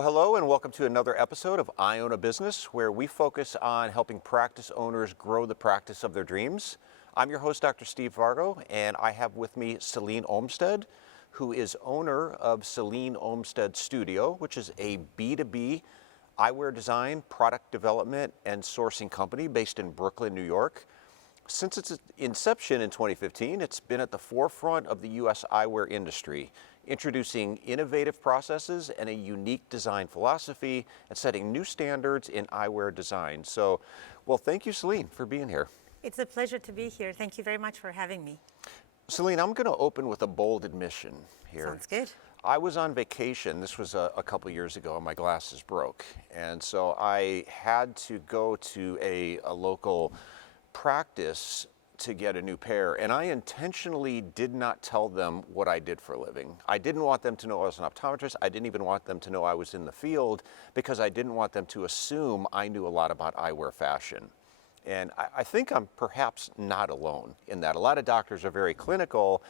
Well, hello and welcome to another episode of I Own a Business, where we focus on helping practice owners grow the practice of their dreams. I'm your host, Dr. Steve Vargo, and I have with me Selin Olmsted, who is owner of Selin Olmsted Studio, which is a B2B eyewear design, product development, and sourcing company based in Brooklyn, New York. Since its inception in 2015, it's been at the forefront of the U.S. eyewear industry, introducing innovative processes and a unique design philosophy and setting new standards in eyewear design. So, well, thank you, Selin, for being here. It's a pleasure to be here. Thank you very much for having me. Selin, I'm going to open with a bold admission here. Sounds good. I was on vacation, this was a couple years ago, and my glasses broke. And so I had to go to a local practice to get a new pair, and I intentionally did not tell them what I did for a living. I didn't want them to know I was an optometrist. I didn't even want them to know I was in the field because I didn't want them to assume I knew a lot about eyewear fashion. And I think I'm perhaps not alone in that. A lot of doctors are very clinical,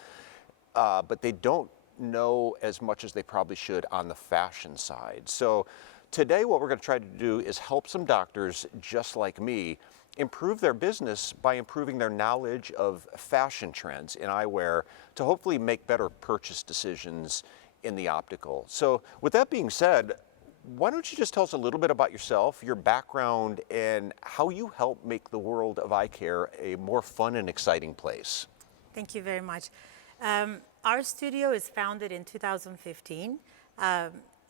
but they don't know as much as they probably should on the fashion side. So today what we're going to try to do is help some doctors just like me improve their business by improving their knowledge of fashion trends in eyewear to hopefully make better purchase decisions in the optical. So with that being said, why don't you just tell us a little bit about yourself, your background, and how you help make the world of eye care a more fun and exciting place? Thank you very much. Our studio is founded in 2015.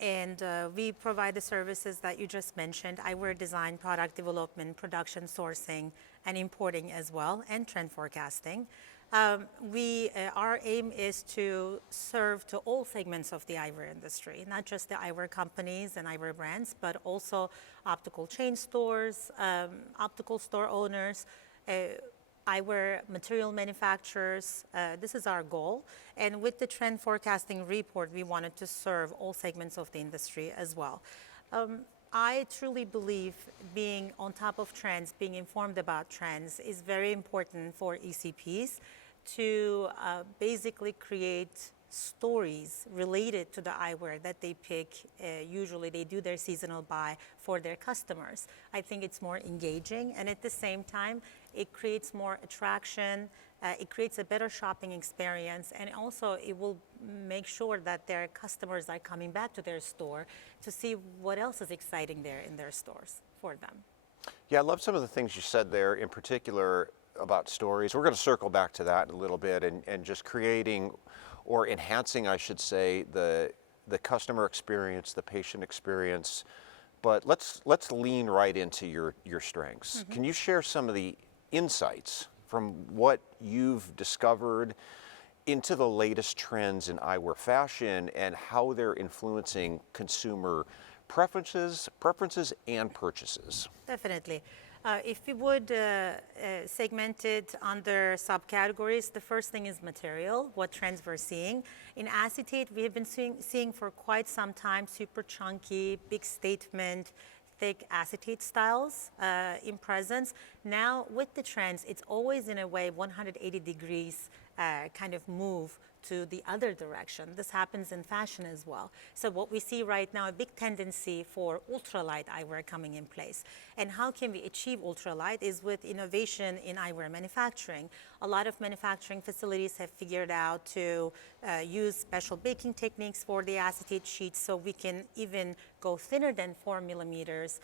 And we provide the services that you just mentioned: eyewear design, product development, production, sourcing, and importing as well, and trend forecasting. Our aim is to serve to all segments of the eyewear industry, not just the eyewear companies and eyewear brands, but also optical chain stores, optical store owners, eyewear material manufacturers. This is our goal. And with the trend forecasting report, we wanted to serve all segments of the industry as well. I truly believe being on top of trends, being informed about trends is very important for ECPs to basically create stories related to the eyewear that they pick. Usually they do their seasonal buy for their customers. I think it's more engaging, and at the same time it creates more attraction, it creates a better shopping experience, and also it will make sure that their customers are coming back to their store to see what else is exciting there in their stores for them. Yeah, I love some of the things you said there, in particular about stories. We're going to circle back to that in a little bit, and just creating or enhancing, I should say, the customer experience, the patient experience. But let's lean right into your strengths. Mm-hmm. Can you share some of the insights from what you've discovered into the latest trends in eyewear fashion and how they're influencing consumer preferences and purchases? Definitely. If we would segment it under subcategories, the first thing is material, what trends we're seeing. In acetate, we have been seeing for quite some time super chunky, big statement, thick acetate styles in presence. Now with the trends, it's always in a way 180 degrees kind of move to the other direction. This happens in fashion as well. So what we see right now, a big tendency for ultralight eyewear coming in place. And how can we achieve ultralight is with innovation in eyewear manufacturing. A lot of manufacturing facilities have figured out to use special baking techniques for the acetate sheets, so we can even go thinner than 4 millimeters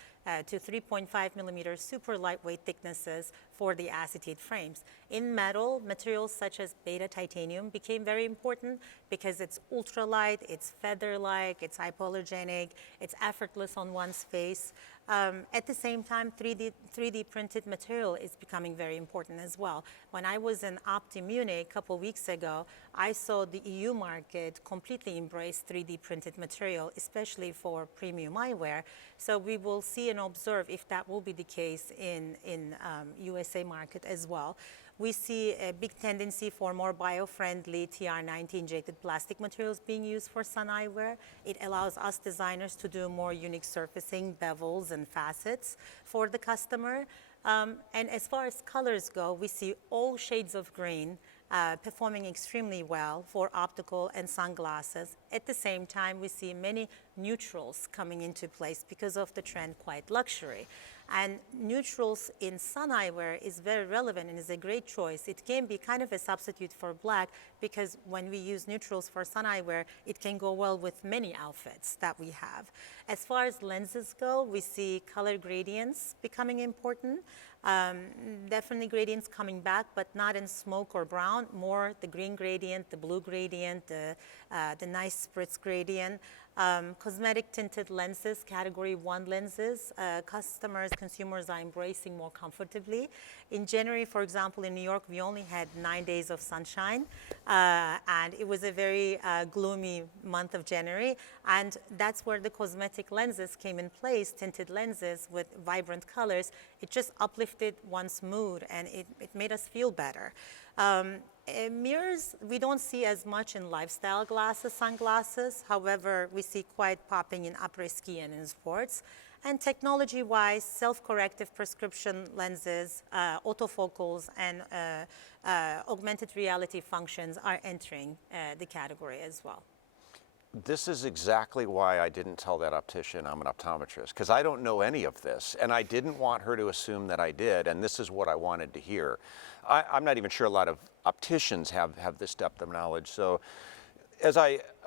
to 3.5 millimeters super lightweight thicknesses for the acetate frames. In metal, materials such as beta titanium became very important because it's ultralight, it's feather-like, it's hypoallergenic, it's effortless on one's face. At the same time, 3D printed material is becoming very important as well. When I was in Opti Munich a couple weeks ago, I saw the EU market completely embrace 3D printed material, especially for premium eyewear. So we will see and observe if that will be the case in USA market as well. We see a big tendency for more bio-friendly TR90 injected plastic materials being used for sun eyewear. It allows us designers to do more unique surfacing, bevels, and facets for the customer. And as far as colors go, we see all shades of green performing extremely well for optical and sunglasses, at the same time, we see many neutrals coming into place because of the trend quite luxury. And neutrals in sun eyewear is very relevant and is a great choice. It can be kind of a substitute for black because when we use neutrals for sun eyewear, it can go well with many outfits that we have. As far as lenses go, we see color gradients becoming important. Definitely gradients coming back, but not in smoke or brown, more the green gradient, the blue gradient, the nice spritz gradient. Cosmetic tinted lenses, category 1 lenses, consumers are embracing more comfortably. In January, for example, in New York, we only had 9 days of sunshine, and it was a very gloomy month of January, and that's where the cosmetic lenses came in place, tinted lenses with vibrant colors. It just uplifted one's mood, and it made us feel better. Mirrors, we don't see as much in lifestyle glasses, sunglasses. However, we see quite popping in après-ski and in sports. And technology-wise, self-corrective prescription lenses, autofocals, and augmented reality functions are entering the category as well. This is exactly why I didn't tell that optician I'm an optometrist, because I don't know any of this, and I didn't want her to assume that I did, and this is what I wanted to hear. I'm not even sure a lot of opticians have this depth of knowledge, so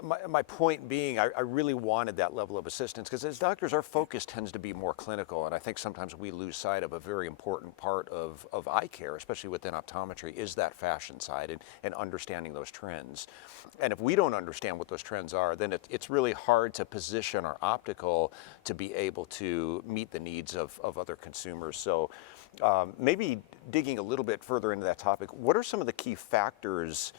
my point being, I really wanted that level of assistance, because as doctors, our focus tends to be more clinical, and I think sometimes we lose sight of a very important part of eye care, especially within optometry, is that fashion side and understanding those trends. And if we don't understand what those trends are, then it's really hard to position our optical to be able to meet the needs of other consumers. So maybe digging a little bit further into that topic, what are some of the key factors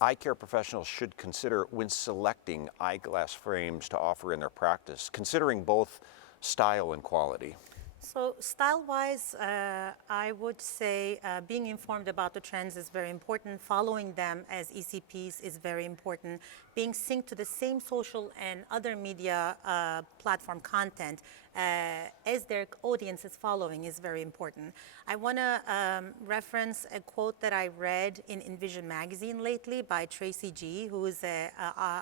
eye care professionals should consider when selecting eyeglass frames to offer in their practice, considering both style and quality? So style-wise, I would say being informed about the trends is very important. Following them as ECPs is very important. Being synced to the same social and other media platform content as their audience is following is very important. I want to reference a quote that I read in Envision magazine lately by Tracy G., who is an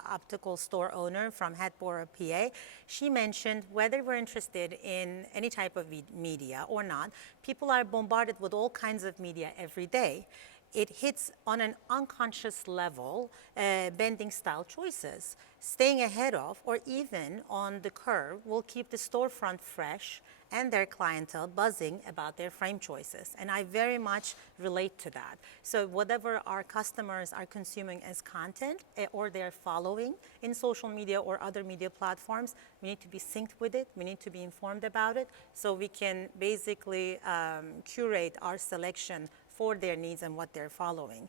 optical store owner from Hatboro, PA. She mentioned whether we're interested in any type of media or not, people are bombarded with all kinds of media every day. It hits on an unconscious level, bending style choices. Staying ahead of, or even on the curve, will keep the storefront fresh and their clientele buzzing about their frame choices. And I very much relate to that. So whatever our customers are consuming as content or they're following in social media or other media platforms, we need to be synced with it. We need to be informed about it so we can basically curate our selection for their needs and what they're following.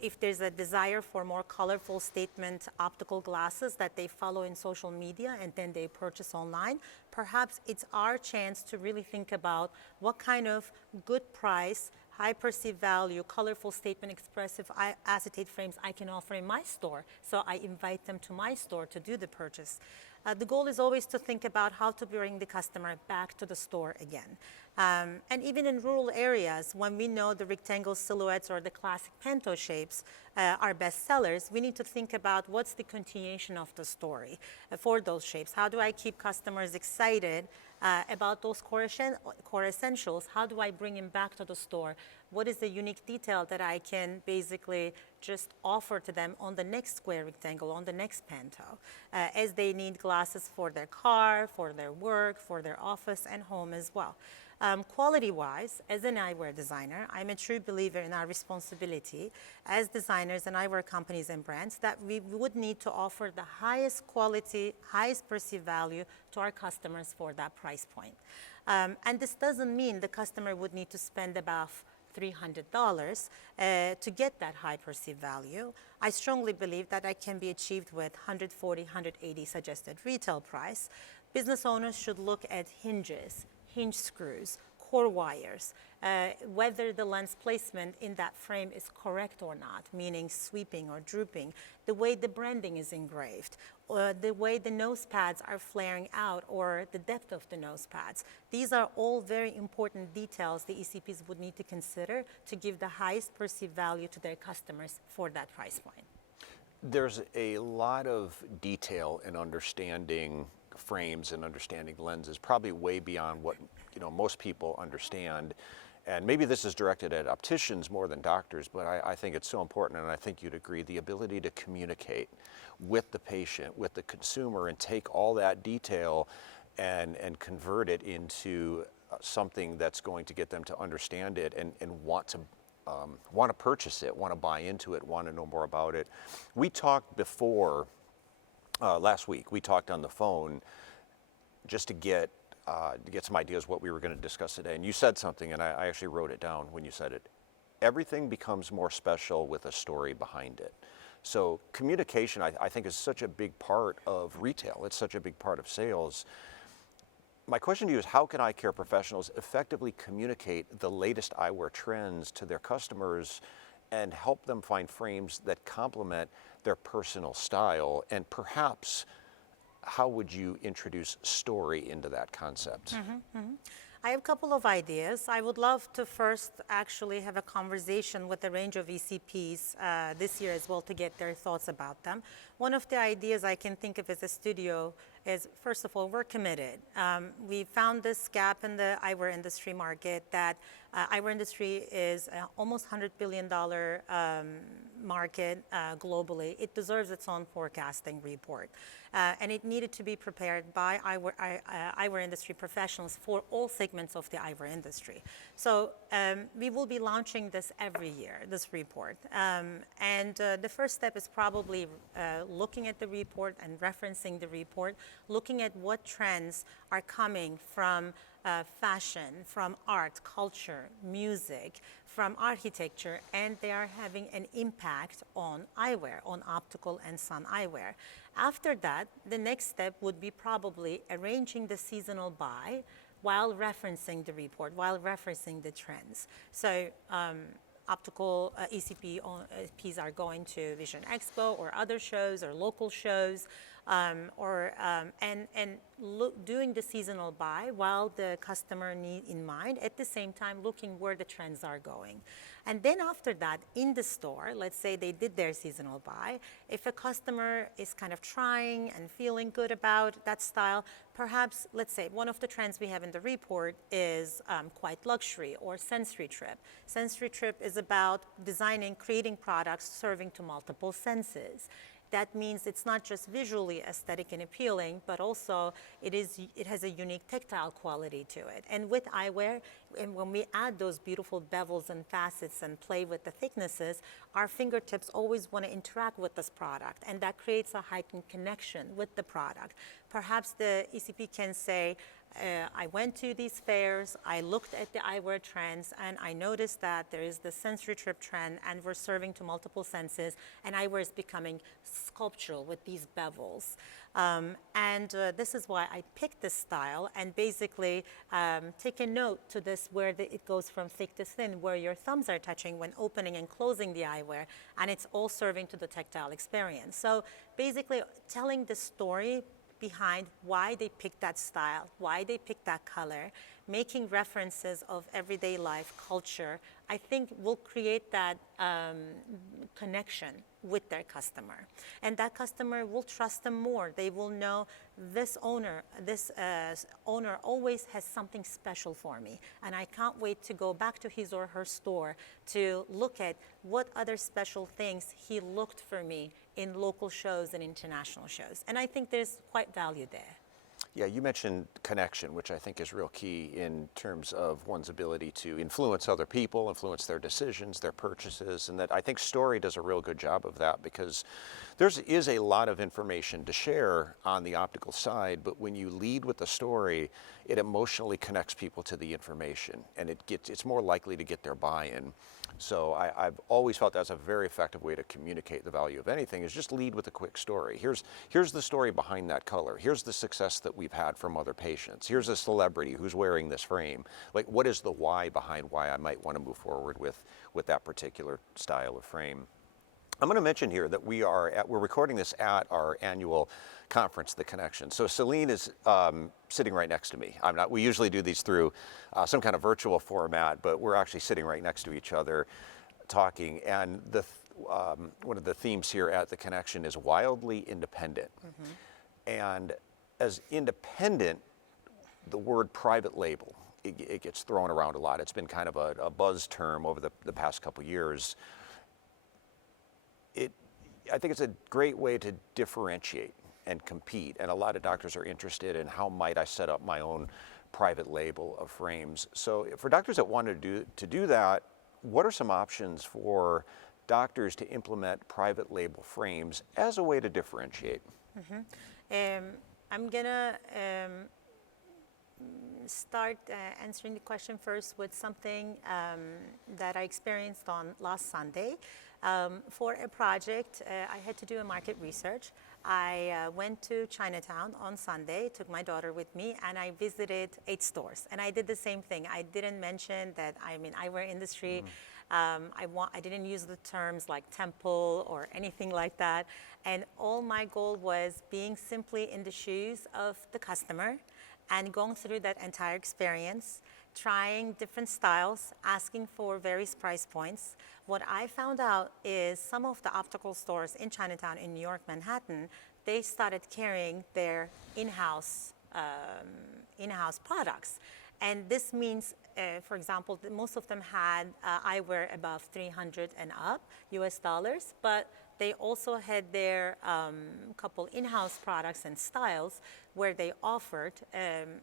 If there's a desire for more colorful statement optical glasses that they follow in social media and then they purchase online, perhaps it's our chance to really think about what kind of good price, high perceived value, colorful statement expressive acetate frames I can offer in my store. So I invite them to my store to do the purchase. The goal is always to think about how to bring the customer back to the store again. And even in rural areas, when we know the rectangle silhouettes or the classic panto shapes are best sellers, we need to think about what's the continuation of the story for those shapes. How do I keep customers excited about those core essentials? How do I bring them back to the store? What is the unique detail that I can basically just offer to them on the next square rectangle, on the next panto, as they need glasses for their car, for their work, for their office and home as well. Quality-wise, as an eyewear designer, I'm a true believer in our responsibility as designers and eyewear companies and brands that we would need to offer the highest quality, highest perceived value to our customers for that price point. And this doesn't mean the customer would need to spend about $300 to get that high perceived value. I strongly believe that that can be achieved with $140, $180 suggested retail price. Business owners should look at hinges, hinge screws, core wires, whether the lens placement in that frame is correct or not, meaning sweeping or drooping, the way the branding is engraved, or the way the nose pads are flaring out, or the depth of the nose pads. These are all very important details the ECPs would need to consider to give the highest perceived value to their customers for that price point. There's a lot of detail in understanding frames and understanding lenses, probably way beyond what most people understand. And maybe this is directed at opticians more than doctors, but I think it's so important, and I think you'd agree, the ability to communicate with the patient, with the consumer, and take all that detail and convert it into something that's going to get them to understand it and want to purchase it, want to buy into it, want to know more about it. We talked before, last week, we talked on the phone just to get some ideas what we were going to discuss today. And you said something, and I actually wrote it down when you said it. Everything becomes more special with a story behind it. So communication, I think, is such a big part of retail. It's such a big part of sales. My question to you is, how can eye care professionals effectively communicate the latest eyewear trends to their customers and help them find frames that complement their personal style? And perhaps, how would you introduce story into that concept? I have a couple of ideas. I would love to first actually have a conversation with a range of ECPs this year as well to get their thoughts about them. One of the ideas I can think of as a studio is, first of all, we're committed. We found this gap in the eyewear industry market, that eyewear industry is almost $100 billion market globally. It deserves its own forecasting report. And it needed to be prepared by eyewear industry professionals for all segments of the eyewear industry. So we will be launching this every year, this report. And the first step is probably looking at the report and referencing the report, looking at what trends are coming from fashion, from art, culture, music, from architecture, and they are having an impact on eyewear, on optical and sun eyewear. After that, the next step would be probably arranging the seasonal buy while referencing the report, while referencing the trends. So optical ECPs are going to Vision Expo or other shows or local shows, doing the seasonal buy while the customer need in mind, at the same time looking where the trends are going. And then after that, in the store, let's say they did their seasonal buy, if a customer is kind of trying and feeling good about that style, perhaps, let's say, one of the trends we have in the report is quite luxury or sensory trip. Sensory trip is about designing, creating products serving to multiple senses. That means it's not just visually aesthetic and appealing, but also it has a unique tactile quality to it. And with eyewear, and when we add those beautiful bevels and facets and play with the thicknesses, our fingertips always want to interact with this product, and that creates a heightened connection with the product. Perhaps the ECP can say, I went to these fairs, I looked at the eyewear trends, and I noticed that there is the sensory trip trend, and we're serving to multiple senses, and eyewear is becoming sculptural with these bevels. This is why I picked this style, and basically take a note to this where it goes from thick to thin, where your thumbs are touching when opening and closing the eyewear, and it's all serving to the tactile experience. So basically telling the story behind why they picked that style, why they picked that color, making references of everyday life, culture, I think will create that connection with their customer. And that customer will trust them more. They will know this owner always has something special for me, and I can't wait to go back to his or her store to look at what other special things he looked for me in local shows and international shows. And I think there's quite value there. Yeah, you mentioned connection, which I think is real key in terms of one's ability to influence other people, influence their decisions, their purchases, and that I think story does a real good job of that, because there is a lot of information to share on the optical side, but when you lead with the story, it emotionally connects people to the information, and it's more likely to get their buy-in. So I've always felt that's a very effective way to communicate the value of anything, is just lead with a quick story. Here's the story behind that color. Here's the success that we've had from other patients. Here's a celebrity who's wearing this frame. Like, what is the why behind why I might want to move forward with that particular style of frame? I'm going to mention here that we're recording this at our annual conference, The Connection. So Selin is sitting right next to me. We usually do these through some kind of virtual format, but we're actually sitting right next to each other talking. And one of the themes here at The Connection is wildly independent. And as independent, the word private label, it gets thrown around a lot. It's been kind of a buzz term over the past couple years. I think it's a great way to differentiate and compete, and a lot of doctors are interested in how might I set up my own private label of frames. So for doctors that want to do that, what are some options for doctors to implement private label frames as a way to differentiate? I'm gonna start answering the question first with something that I experienced on last Sunday. For a project, I had to do a market research. I went to Chinatown on Sunday, took my daughter with me, and I visited 8 stores. And I did the same thing. I didn't mention that I'm in eyewear industry. I didn't use the terms like temple or anything like that. And all my goal was being simply in the shoes of the customer and going through that entire experience, trying different styles, asking for various price points. What I found out is some of the optical stores in Chinatown in New York, Manhattan, they started carrying their in-house products. And this means, for example, that most of them had eyewear above 300 and up US dollars, but they also had their couple in-house products and styles where they offered,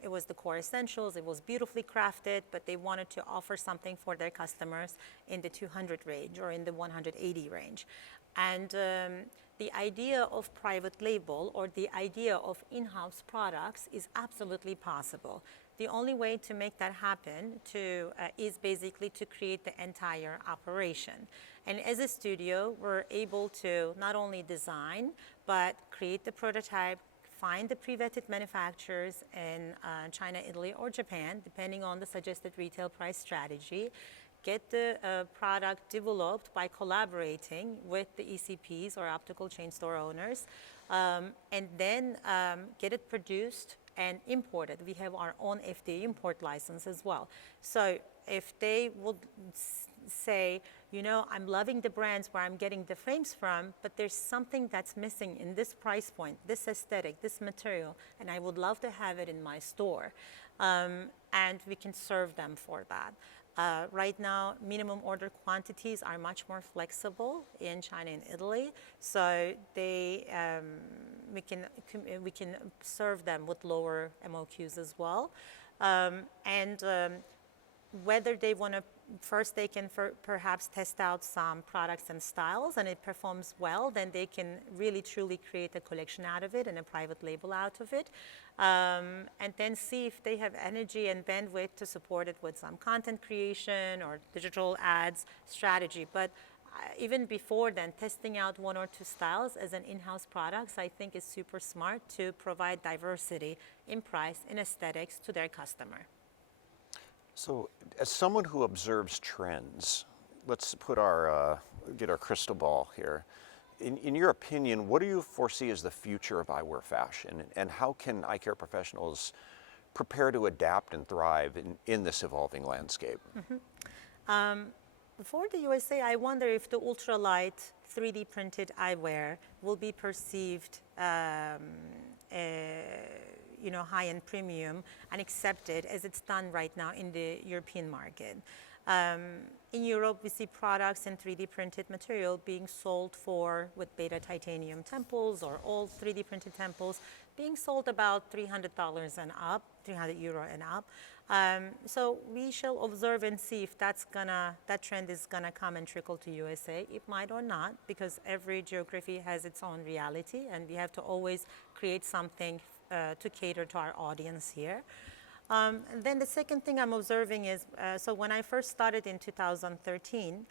it was the core essentials, it was beautifully crafted, but they wanted to offer something for their customers in the 200 range or in the 180 range. And the idea of private label or the idea of in-house products is absolutely possible. The only way to make that happen is basically to create the entire operation. And as a studio, we're able to not only design, but create the prototype, find the pre-vetted manufacturers in China, Italy, or Japan, depending on the suggested retail price strategy, get the product developed by collaborating with the ECPs or optical chain store owners, and then get it produced and imported. We have our own FDA import license as well. So if they would say, you know, I'm loving the brands where I'm getting the frames from, but there's something that's missing in this price point, this aesthetic, this material, and I would love to have it in my store. And we can serve them for that. Right now, minimum order quantities are much more flexible in China and Italy, so we can serve them with lower MOQs as well. Whether they want to, first they can perhaps test out some products and styles and it performs well, then they can really truly create a collection out of it and a private label out of it. And then see if they have energy and bandwidth to support it with some content creation or digital ads strategy. But even before then, testing out 1 or 2 styles as an in-house products, I think is super smart to provide diversity in price, in aesthetics to their customer. So as someone who observes trends, let's put get our crystal ball here. In your opinion, what do you foresee as the future of eyewear fashion, and how can eye care professionals prepare to adapt and thrive in this evolving landscape? For the USA, I wonder if the ultralight 3D printed eyewear will be perceived high-end premium and accepted as it's done right now in the European market. In Europe, we see products in 3D printed material being sold with beta titanium temples or all 3D printed temples being sold about $300 and up, €300 and up. So we shall observe and see if that trend is gonna come and trickle to USA. It might or not, because every geography has its own reality, and we have to always create something to cater to our audience here. Then the second thing I'm observing is, so when I first started in 2013,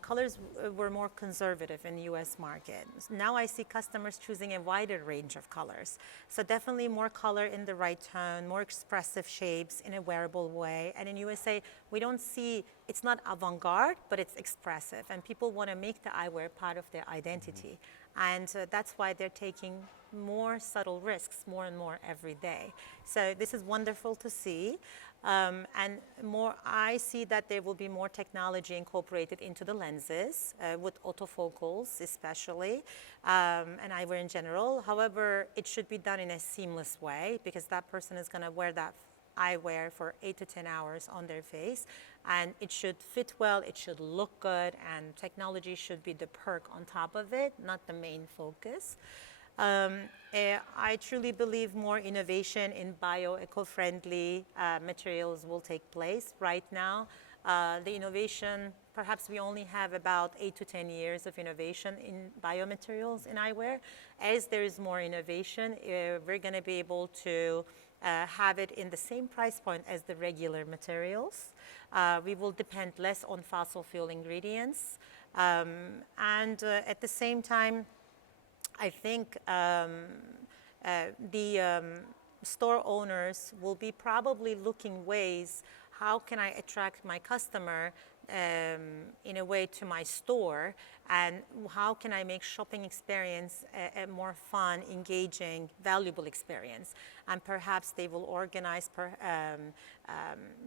colors were more conservative in the US market. Now I see customers choosing a wider range of colors. So definitely more color in the right tone, more expressive shapes in a wearable way. And in USA, we don't see, it's not avant-garde, but it's expressive. And people want to make the eyewear part of their identity. And that's why they're taking more subtle risks more and more every day. So this is wonderful to see. And more, I see that there will be more technology incorporated into the lenses with autofocals especially, and eyewear in general. However, it should be done in a seamless way because that person is going to wear that eyewear for 8 to 10 hours on their face, and it should fit well, it should look good, and technology should be the perk on top of it, not the main focus. I truly believe more innovation in bio-eco-friendly materials will take place. Right now, the innovation, perhaps we only have about 8 to 10 years of innovation in biomaterials in eyewear. As there is more innovation, we're going to be able to have it in the same price point as the regular materials. We will depend less on fossil fuel ingredients. And at the same time, I think the store owners will be probably looking ways, how can I attract my customer in a way to my store, and how can I make shopping experience a more fun, engaging, valuable experience. And perhaps they will organize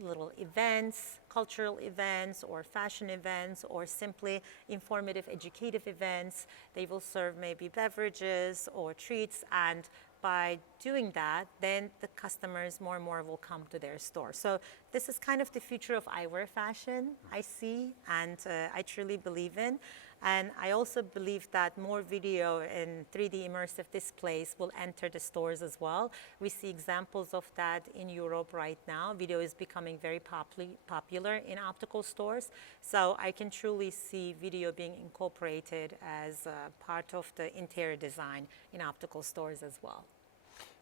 little events, cultural events or fashion events or simply informative, educative events. They will serve maybe beverages or treats, and by doing that, then the customers more and more will come to their store. So this is kind of the future of eyewear fashion, I see, and I truly believe in. And I also believe that more video and 3D immersive displays will enter the stores as well. We see examples of that in Europe right now. Video is becoming very popular in optical stores. So I can truly see video being incorporated as part of the interior design in optical stores as well.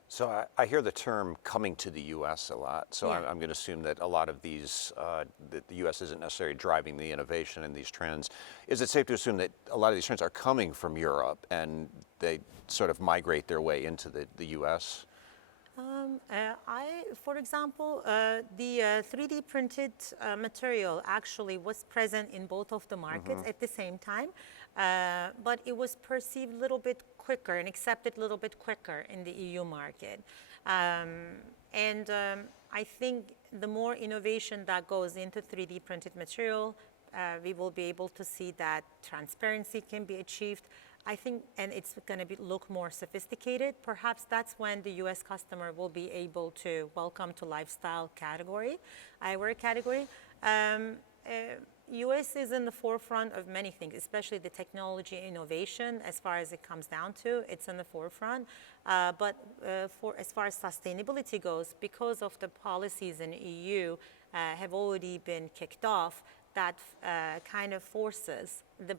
So I hear the term coming to the U.S. a lot. So Yeah. I'm going to assume that a lot of these, that the U.S. isn't necessarily driving the innovation in these trends. Is it safe to assume that a lot of these trends are coming from Europe and they sort of migrate their way into the U.S.? For example, the 3D printed material actually was present in both of the markets at the same time, but it was perceived a little bit quicker and accepted a little bit quicker in the EU market. I think the more innovation that goes into 3D printed material, we will be able to see that transparency can be achieved. I think, and it's going to look more sophisticated. Perhaps that's when the U.S. customer will be able to welcome to lifestyle category, eyewear category. U.S. is in the forefront of many things, especially the technology innovation. As far as it comes down to, it's in the forefront. But as far as sustainability goes, because of the policies in EU have already been kicked off, that kind of forces the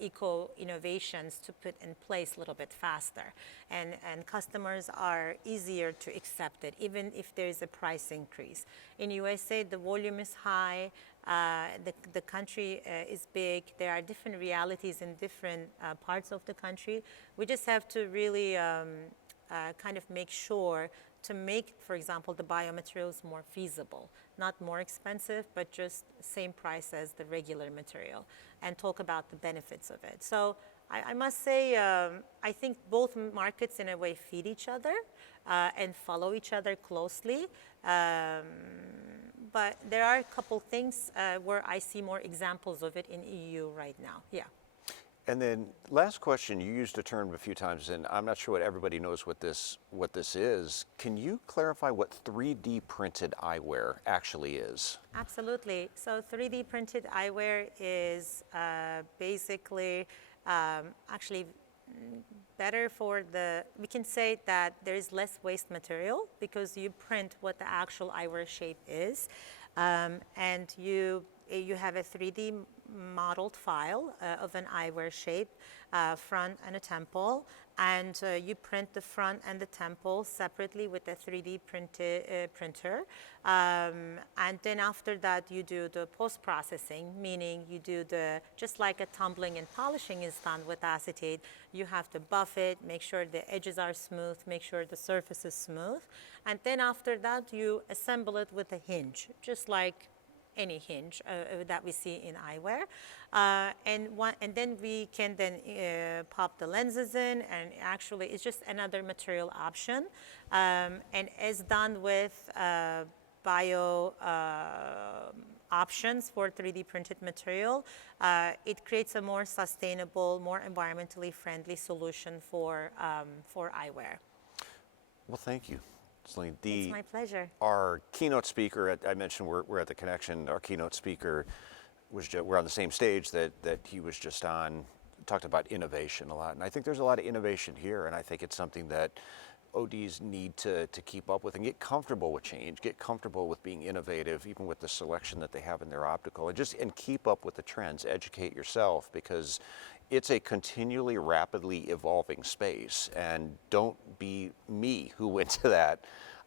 eco innovations to put in place a little bit faster. And customers are easier to accept it, even if there is a price increase. In USA, the volume is high, the country is big, there are different realities in different parts of the country. We just have to really kind of make sure to make, for example, the biomaterials more feasible, not more expensive, but just same price as the regular material, and talk about the benefits of it. So I must say, I think both markets in a way feed each other and follow each other closely. But there are a couple things where I see more examples of it in EU right now, yeah. And then last question, you used a term a few times, and I'm not sure what everybody knows what this is. Can you clarify what 3D printed eyewear actually is? Absolutely. So 3D printed eyewear is basically actually better for we can say that there is less waste material because you print what the actual eyewear shape is, and you have a 3D modeled file of an eyewear shape, front and a temple, and you print the front and the temple separately with a 3D printer. And then after that, you do the post-processing, meaning you do just like a tumbling and polishing is done with acetate, you have to buff it, make sure the edges are smooth, make sure the surface is smooth. And then after that, you assemble it with a hinge, just like any hinge that we see in eyewear, and then we can pop the lenses in, and actually it's just another material option, and as done with bio options for 3D printed material, it creates a more sustainable, more environmentally friendly solution for eyewear. Well, thank you, Selin. It's my pleasure. Our keynote speaker, I mentioned we're at the Connection. Our keynote speaker we're on the same stage that he was just on, talked about innovation a lot. And I think there's a lot of innovation here, and I think it's something that ODs need to keep up with and get comfortable with change, get comfortable with being innovative, even with the selection that they have in their optical, and keep up with the trends, educate yourself, because it's a continually rapidly evolving space. And don't be me who went to that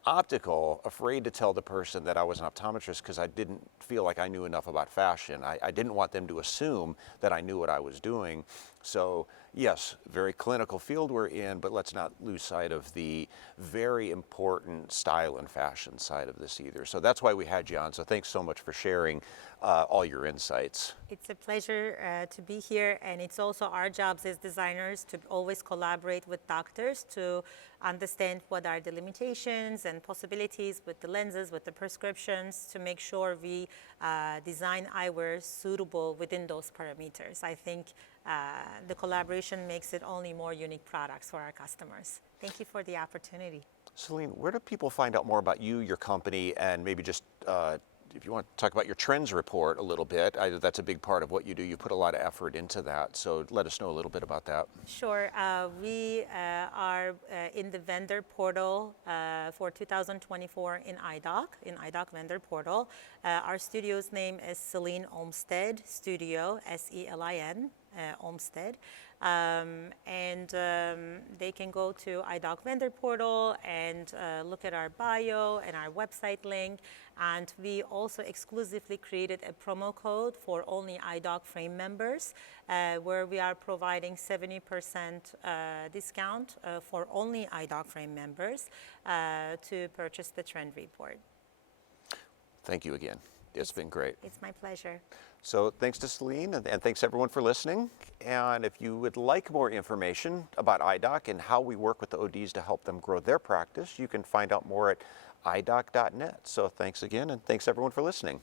optical afraid to tell the person that I was an optometrist because I didn't feel like I knew enough about fashion. I didn't want them to assume that I knew what I was doing. So yes, very clinical field we're in, but let's not lose sight of the very important style and fashion side of this either. So that's why we had you on. So thanks so much for sharing all your insights. It's a pleasure to be here, and it's also our jobs as designers to always collaborate with doctors to understand what are the limitations and possibilities with the lenses, with the prescriptions, to make sure we design eyewear suitable within those parameters. I think the collaboration makes it only more unique products for our customers. Thank you for the opportunity. Selin, where do people find out more about you, your company, and maybe just if you want to talk about your trends report a little bit? That's a big part of what you do. You put a lot of effort into that. So let us know a little bit about that. Sure. We are in the vendor portal for 2024 in IDOC vendor portal. Our studio's name is Selin Olmsted Studio, S-E-L-I-N, Olmsted. They can go to IDOC vendor portal and look at our bio and our website link. And we also exclusively created a promo code for only IDOC frame members, where we are providing 70% discount for only IDOC frame members to purchase the trend report. Thank you again. It's been great. It's my pleasure. So thanks to Selin, and thanks everyone for listening. And if you would like more information about IDOC and how we work with the ODs to help them grow their practice, you can find out more at idoc.net. So thanks again, and thanks everyone for listening.